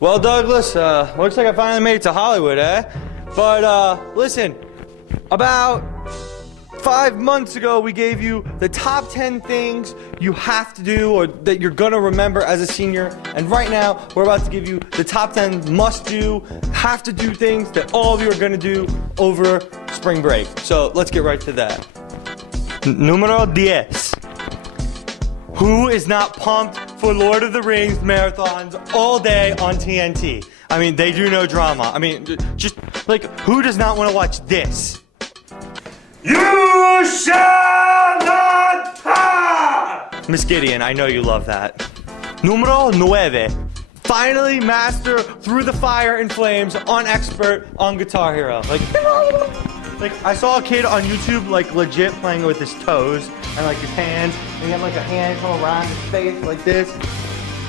Well, Douglas, looks like I finally made it to Hollywood, eh? But, listen, about 5 months ago, we gave you the top 10 things you have to do or that you're gonna remember as a senior. And right now, we're about to give you the top 10 must-do, have-to-do things that all of you are gonna do over spring break. So let's get right to that. Numero 10. Who is not pumped for Lord of the Rings marathons all day on TNT? I mean, they do no drama. I mean, just, like, who does not want to watch this? You shall not pass! Miss Gideon, I know you love that. Numero 9. Finally master Through the Fire and Flames on Expert on Guitar Hero. Like, I saw a kid on YouTube, like, legit playing with his toes and, like, his hands, and he had, like, a hand come around his face like this.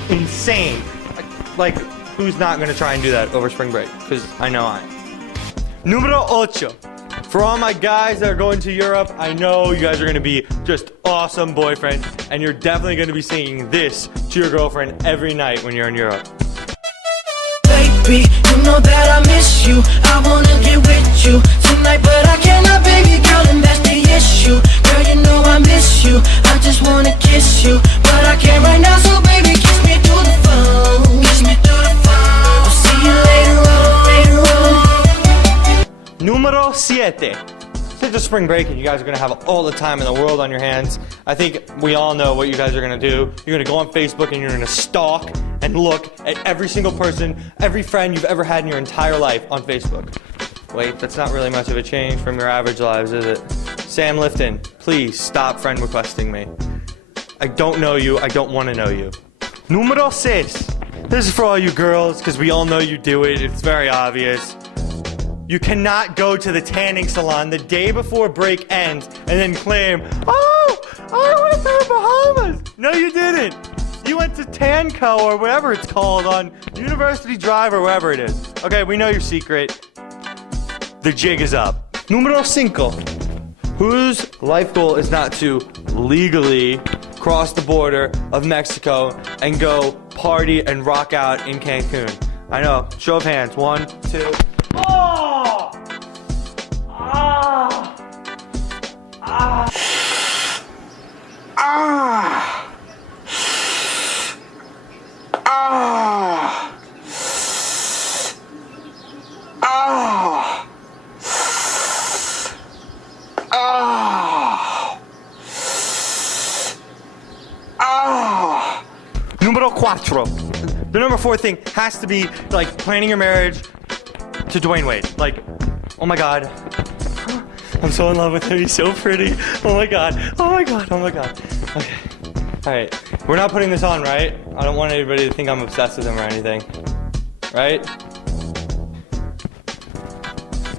Insane. Like, who's not gonna try and do that over spring break? Because I know I am. Numero 8. For all my guys that are going to Europe, I know you guys are gonna be just awesome boyfriends, and you're definitely gonna be singing this to your girlfriend every night when you're in Europe. Baby, you know that I miss you. I wanna get with you tonight, but I cannot, baby girl, and that's the issue. Girl, you know I miss you. I just wanna kiss you, but I can't right now, so baby, kiss me through the phone. Kiss me through the phone. I'll see you later on, later on. Numero 7. Since it's spring break and you guys are gonna have all the time in the world on your hands, I think we all know what you guys are gonna do. You're gonna go on Facebook and you're gonna stalk and look at every single person, every friend you've ever had in your entire life on Facebook. Wait, that's not really much of a change from your average lives, is it? Sam Lifton, please stop friend requesting me. I don't know you, I don't wanna know you. Numero 6. This is for all you girls, because we all know you do it, it's very obvious. You cannot go to the tanning salon the day before break ends and then claim, oh, I went to the Bahamas. No, you didn't. You went to Tanco or whatever it's called on University Drive or wherever it is. Okay, we know your secret. The jig is up. Numero 5. Whose life goal is not to legally cross the border of Mexico and go party and rock out in Cancun? I know. Show of hands. 1, 2. Oh! Ah! Ah! Ah! Ah! Ah! Ah! Ah! Numero 4. The number 4 thing has to be like planning your marriage to Dwayne Wade. Like, oh my God. I'm so in love with him. He's so pretty. Oh my God. Oh my God. Oh my God. Okay. All right. We're not putting this on, right? I don't want anybody to think I'm obsessed with him or anything. Right?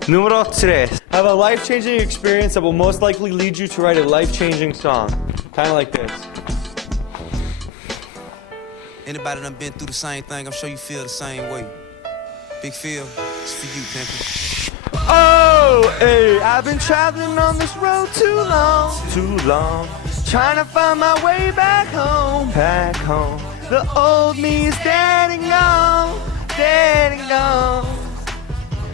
Numero 3. Have a life-changing experience that will most likely lead you to write a life-changing song. Kind of like this. Anybody done been through the same thing, I'm sure you feel the same way. Big Phil, it's for you, pimpin'. Oh, hey, I've been traveling on this road too long, trying to find my way back home, The old me is dead and gone,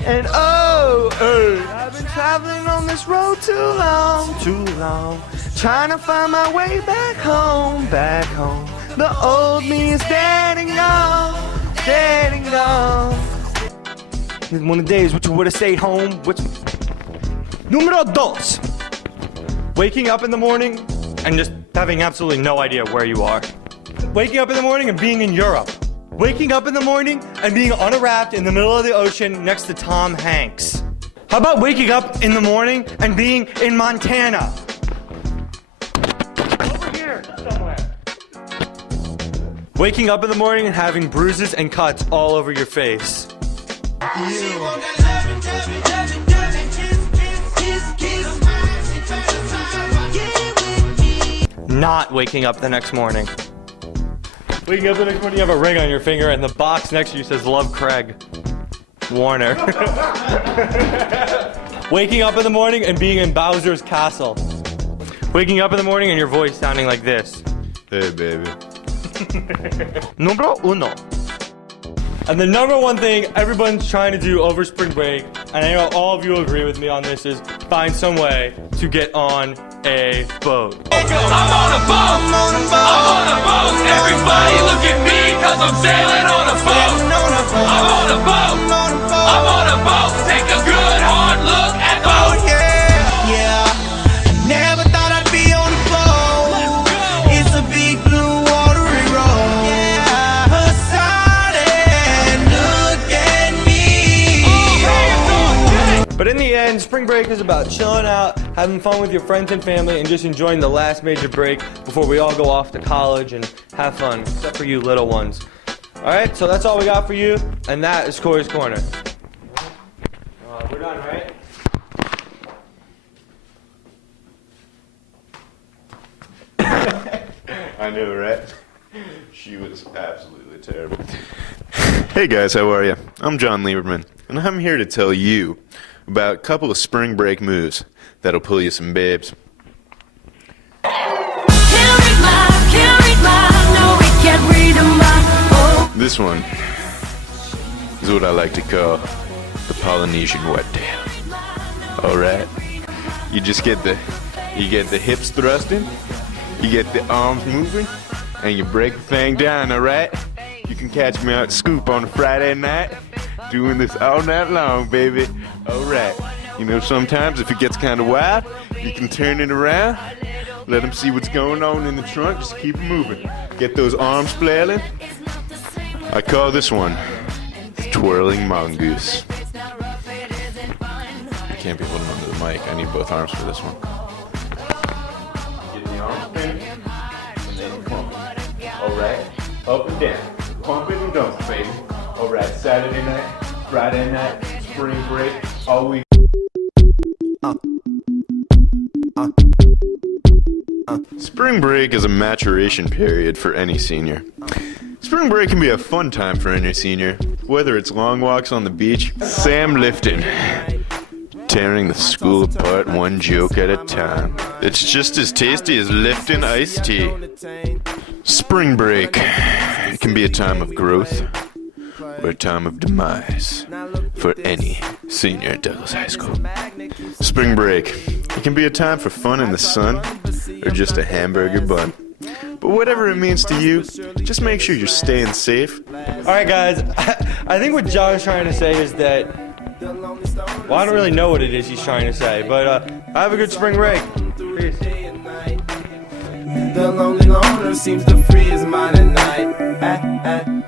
And oh, hey, I've been traveling on this road too long, trying to find my way back home, The old me is dead and gone, One of the days which you would have stayed home. Numero 2. Waking up in the morning and just having absolutely no idea where you are. Waking up in the morning and being in Europe. Waking up in the morning and being on a raft in the middle of the ocean next to Tom Hanks. How about waking up in the morning and being in Montana? Over here somewhere. Waking up in the morning and having bruises and cuts all over your face. Not waking up the next morning. Waking up the next morning, you have a ring on your finger, and the box next to you says, "Love, Craig." Warner. Waking up in the morning and being in Bowser's castle. Waking up in the morning and your voice sounding like this. Hey, baby. Numero 1. And the number one thing everyone's trying to do over spring break, and I know all of you will agree with me on this, is find some way to get on a boat. I'm on a boat, I'm on a boat. Everybody look at me, cause I'm sailing on a boat. I'm on a boat, I'm on a boat. Take a good hard look at the boat. Yeah, never thought I'd be on the boat. It's a big blue watery road. Yeah, Hassan, look at me. But in the end, spring break is about chilling out, having fun with your friends and family, and just enjoying the last major break before we all go off to college and have fun, except for you little ones. Alright, so that's all we got for you, and that is Corey's Corner. We're done, right? I know, right? She was absolutely terrible. Hey guys, how are you? I'm John Lieberman, and I'm here to tell you about a couple of spring break moves that'll pull you some babes. This one is what I like to call the Polynesian whitetail. Alright? You just get the hips thrusting, you get the arms moving, and you break the thing down, alright? You can catch me out Scoop on a Friday night, doing this all night long, baby. Alright. You know, sometimes if it gets kind of wild, you can turn it around, let them see what's going on in the trunk, just keep it moving. Get those arms flailing. I call this one the twirling mongoose. I can't be holding onto the mic. I need both arms for this one. Get the arms spinning, and then pump it. Alright, up and down. Pump it and dump it, baby. Alright, Saturday night, Friday night, spring break, all week. Spring break is a maturation period for any senior. Spring break can be a fun time for any senior, whether it's long walks on the beach, Sam lifting, tearing the school apart one joke at a time. It's just as tasty as lifting iced tea. Spring break, it can be a time of growth or a time of demise for any senior at Douglas High School. Spring break, it can be a time for fun in the sun or just a hamburger bun. But whatever it means to you, just make sure you're staying safe. Alright guys, I think what John's trying to say is that, well, I don't really know what it is he's trying to say, but have a good spring break. Peace. The lonely loner seems to free his mind at night.